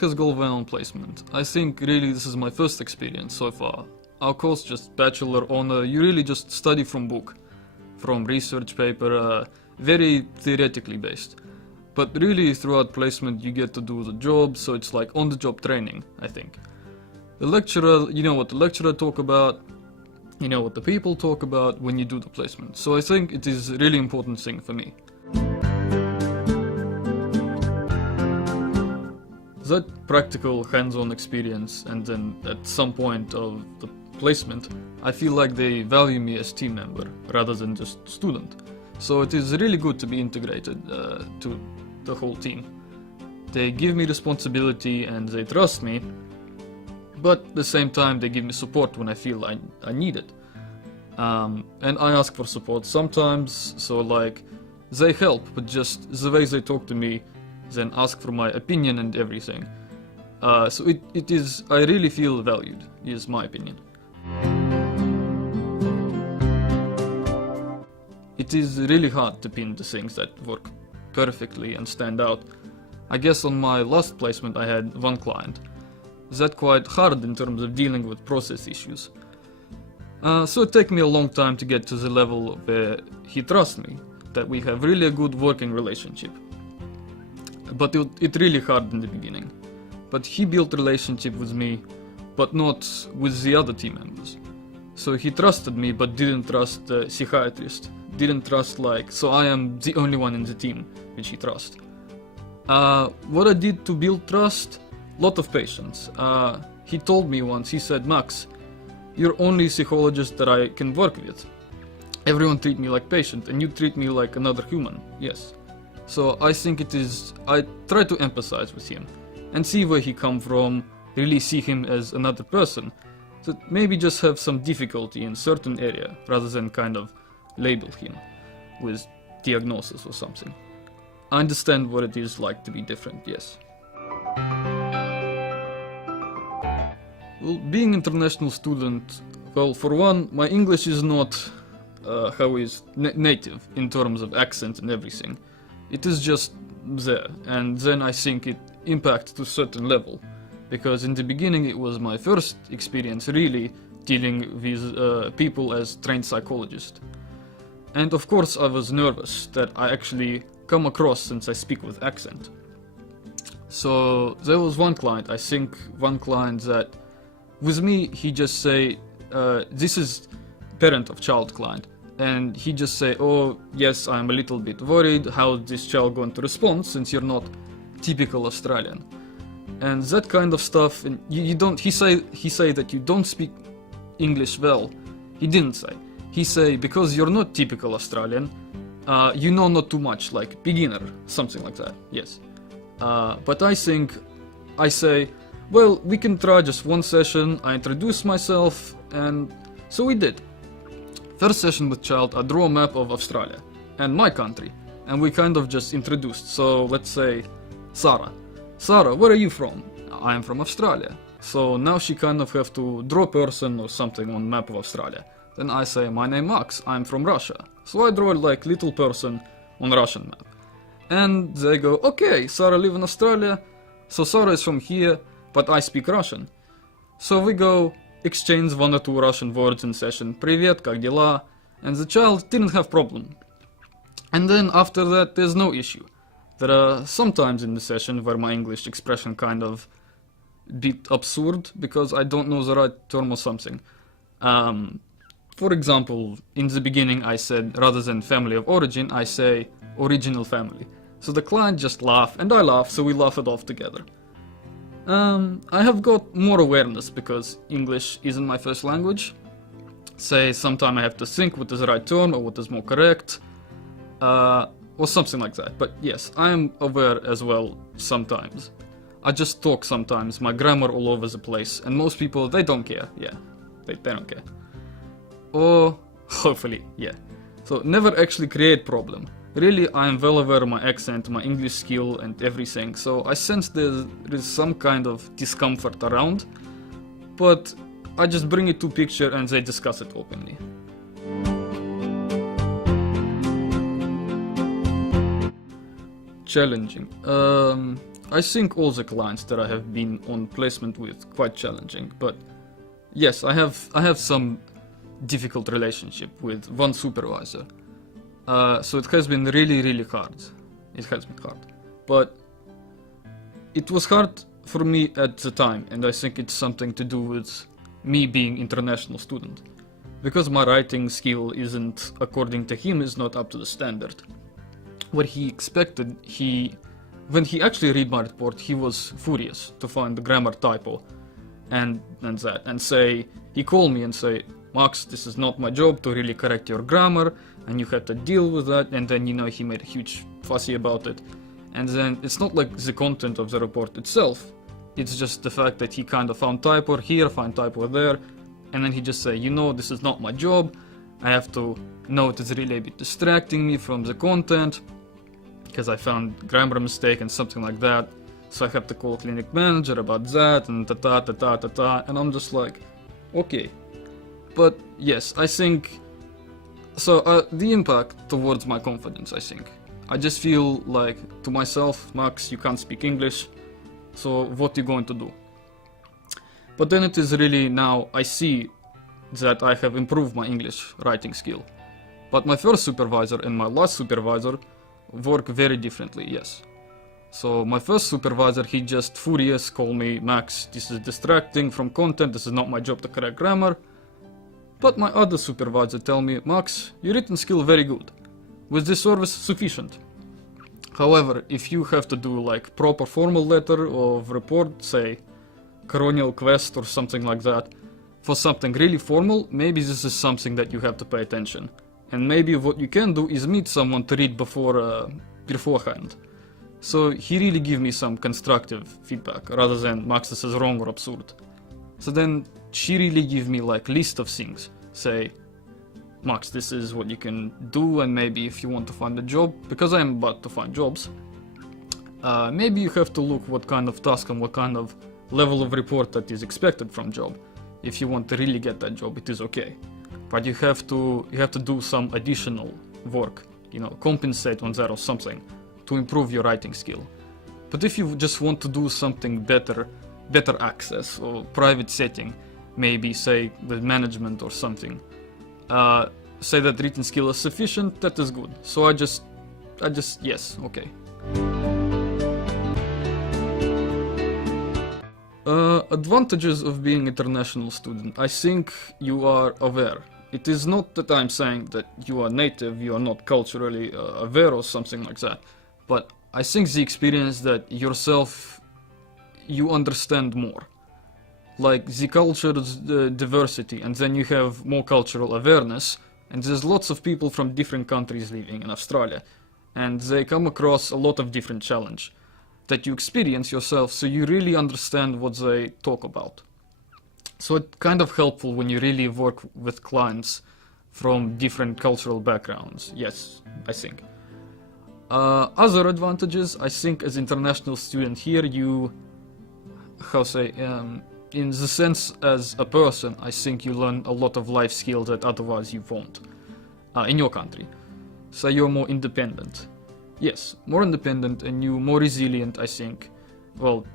has Galvan on placement? I think really this is my first experience so far. Our course just bachelor honor, you really just study from book, from research paper, very theoretically based. But really throughout placement you get to do the job, so it's like on the job training, I think. The lecturer, you know what the lecturer talk about, you know what the people talk about when you do the placement. So I think it is a really important thing for me. That practical hands-on experience, and then at some point of the placement, I feel like they value me as team member rather than just student. So it is really good to be integrated to the whole team. They give me responsibility and they trust me, but at the same time they give me support when I feel I need it. And I ask for support sometimes, so like they help, but just the way they talk to me, then ask for my opinion and everything. So it is, I really feel valued, is my opinion. It is really hard to pin the things that work perfectly and stand out. I guess on my last placement I had one client. That's quite hard in terms of dealing with process issues. So it took me a long time to get to the level where he trusts me, that we have really a good working relationship. But it really hard in the beginning. But he built relationship with me, but not with the other team members. So he trusted me, but didn't trust the psychiatrist. Didn't trust so I am the only one in the team which he trusts. What I did to build trust? Lot of patience. He told me once, he said, "Max, you're only psychologist that I can work with. Everyone treat me like patient, and you treat me like another human." Yes. So I think I try to empathize with him and see where he come from, really see him as another person, that maybe just have some difficulty in certain area rather than kind of label him with diagnosis or something. I understand what it is like to be different, yes. Well, being international student, well, for one, my English is not native in terms of accent and everything. It is just there, and then I think it impacts to a certain level, because in the beginning it was my first experience really dealing with people as trained psychologist. And of course I was nervous that I actually come across since I speak with accent. So there was one client that with me he just say, this is parent of child client, and he just say, "Oh yes, I'm a little bit worried how this child going to respond since you're not typical Australian." And that kind of stuff, and you don't, he say that you don't speak English well. He didn't say. He say, because you're not typical Australian, you know not too much, like beginner, something like that, yes. But I think, I say, well, we can try just one session. I introduce myself, and so we did. First session with child, I draw a map of Australia and my country, and we kind of just introduced. So let's say, Sarah. Sarah, where are you from? I am from Australia. So now she kind of have to draw a person or something on map of Australia. Then I say, my name Max, I'm from Russia. So I draw like little person on Russian map. And they go, okay, Sarah live in Australia, so Sarah is from here, but I speak Russian. So we go exchange one or two Russian words in session, "Привет, как дела?" And the child didn't have problem. And then after that, there's no issue. There are some times in the session where my English expression kind of bit absurd because I don't know the right term or something. For example, in the beginning I said, rather than family of origin, I say original family. So the client just laugh, and I laugh, so we laugh it off together. I have got more awareness because English isn't my first language. Say, sometime I have to think what is the right term or what is more correct, or something like that. But yes, I am aware as well sometimes. I just talk sometimes, my grammar all over the place, and most people, they don't care, yeah, they don't care. Or, hopefully, yeah. So, never actually create problem. Really, I am well aware of my accent, my English skill and everything, so I sense there is some kind of discomfort around, but I just bring it to picture and they discuss it openly. Challenging. I think all the clients that I have been on placement with quite challenging, but yes, I have some difficult relationship with one supervisor. So it has been really hard. It has been hard, but it was hard for me at the time, and I think it's something to do with me being international student, because my writing skill isn't, according to him, is not up to the standard. What he expected, when he actually read my report, he was furious to find the grammar typo, and say, he called me and say, Max, this is not my job to really correct your grammar, and you have to deal with that. And then, he made a huge fussy about it. And then it's not like the content of the report itself, it's just the fact that he kind of found typo here, find typo there, and then he just say, this is not my job, I have to know it is really a bit distracting me from the content, because I found grammar mistake and something like that, so I have to call clinic manager about that, and and I'm just like, okay. But yes, I think, so the impact towards my confidence, I think. I just feel like to myself, Max, you can't speak English, so what are you going to do? But then it is really now I see that I have improved my English writing skill. But my first supervisor and my last supervisor work very differently, yes. So my first supervisor, he just furious, called me, Max, this is distracting from content, this is not my job to correct grammar. But my other supervisor tell me, Max, your written skill very good. Was this service sufficient? However, if you have to do like proper formal letter of report, say coronial quest or something like that, for something really formal, maybe this is something that you have to pay attention. And maybe what you can do is meet someone to read beforehand. So he really gave me some constructive feedback, rather than Max, this is wrong or absurd. So then she really gave me like list of things, say, Max, this is what you can do, and maybe if you want to find a job, because I'm about to find jobs, maybe you have to look what kind of task and what kind of level of report that is expected from job. If you want to really get that job, it is okay. But you have to do some additional work, compensate on that or something to improve your writing skill. But if you just want to do something better access or private setting, maybe say with management or something, say that written skill is sufficient, that is good. So I just yes, okay. Advantages of being international student. I think you are aware. It is not that I'm saying that you are native, you are not culturally aware or something like that. But I think the experience that yourself, you understand more. Like the culture's diversity, and then you have more cultural awareness, and there's lots of people from different countries living in Australia, and they come across a lot of different challenge that you experience yourself, so you really understand what they talk about. So it's kind of helpful when you really work with clients from different cultural backgrounds, yes, I think. Other advantages, I think as international student here, you, in the sense as a person, I think you learn a lot of life skills that otherwise you won't in your country. So you're more independent. Yes, more independent and you more resilient, I think. Well,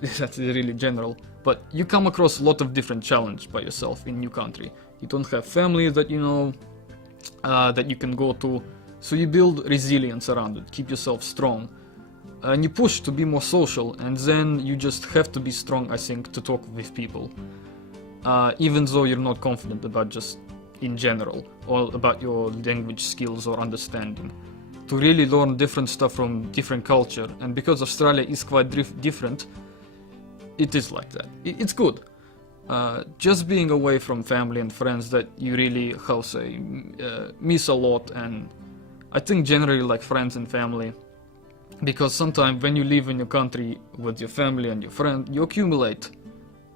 that's really general, but you come across a lot of different challenges by yourself in new country. You don't have family that that you can go to, so you build resilience around it, keep yourself strong. And you push to be more social, and then you just have to be strong, I think, to talk with people. Even though you're not confident about just in general, or about your language skills or understanding. To really learn different stuff from different culture, and because Australia is quite different, it is like that. It's good. Just being away from family and friends that you really, miss a lot, and I think generally like friends and family, because sometimes when you live in your country with your family and your friend, you accumulate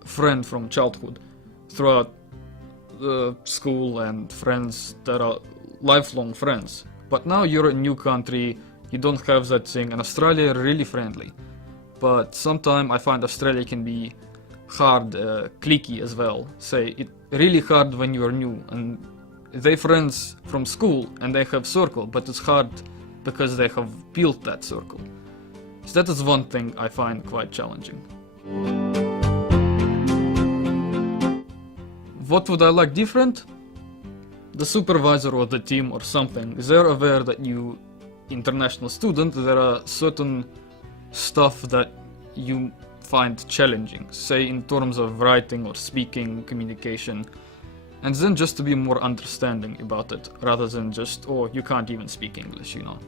friends from childhood throughout the school and friends that are lifelong friends. But now you're in a new country, you don't have that thing, and Australia is really friendly. But sometimes I find Australia can be hard, cliquey as well. Say, it's really hard when you're new, and they friends from school and they have circle, but it's hard because they have built that circle. So that is one thing I find quite challenging. What would I like different? The supervisor or the team or something, they're aware that you, international student, there are certain stuff that you find challenging, say in terms of writing or speaking, communication, and then just to be more understanding about it, rather than just, oh, you can't even speak English, you know.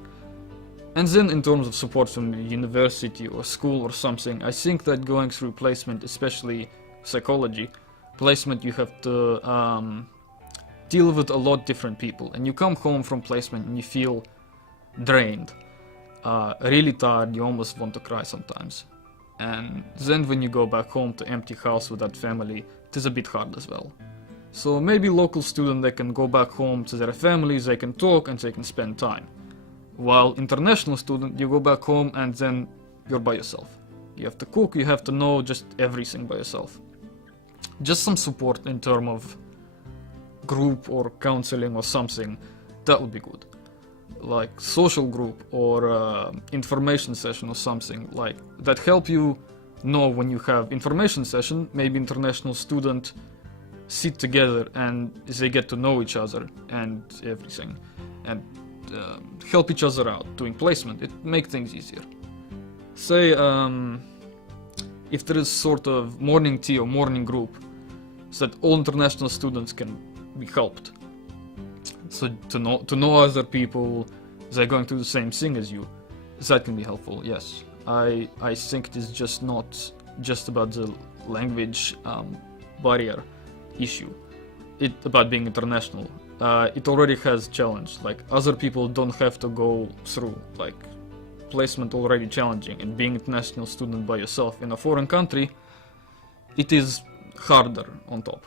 And then in terms of support from the university or school or something, I think that going through placement, especially psychology, placement you have to deal with a lot different people, and you come home from placement and you feel drained, really tired, you almost want to cry sometimes. And then when you go back home to empty house with that family, it is a bit hard as well. So maybe local student, they can go back home to their families, they can talk and they can spend time. While international student, you go back home and then you're by yourself. You have to cook, you have to know just everything by yourself. Just some support in terms of group or counseling or something, that would be good. Like social group or information session or something like that, help you know when you have information session, maybe international student sit together and they get to know each other and everything, and help each other out doing placement. It makes things easier. Say if there is sort of morning tea or morning group, so that all international students can be helped. So to know other people, they're going through the same thing as you, that can be helpful. Yes, I think it is just not just about the language barrier issue. It about being international. It already has challenge. Like other people don't have to go through like placement already challenging, and being international student by yourself in a foreign country, it is harder on top.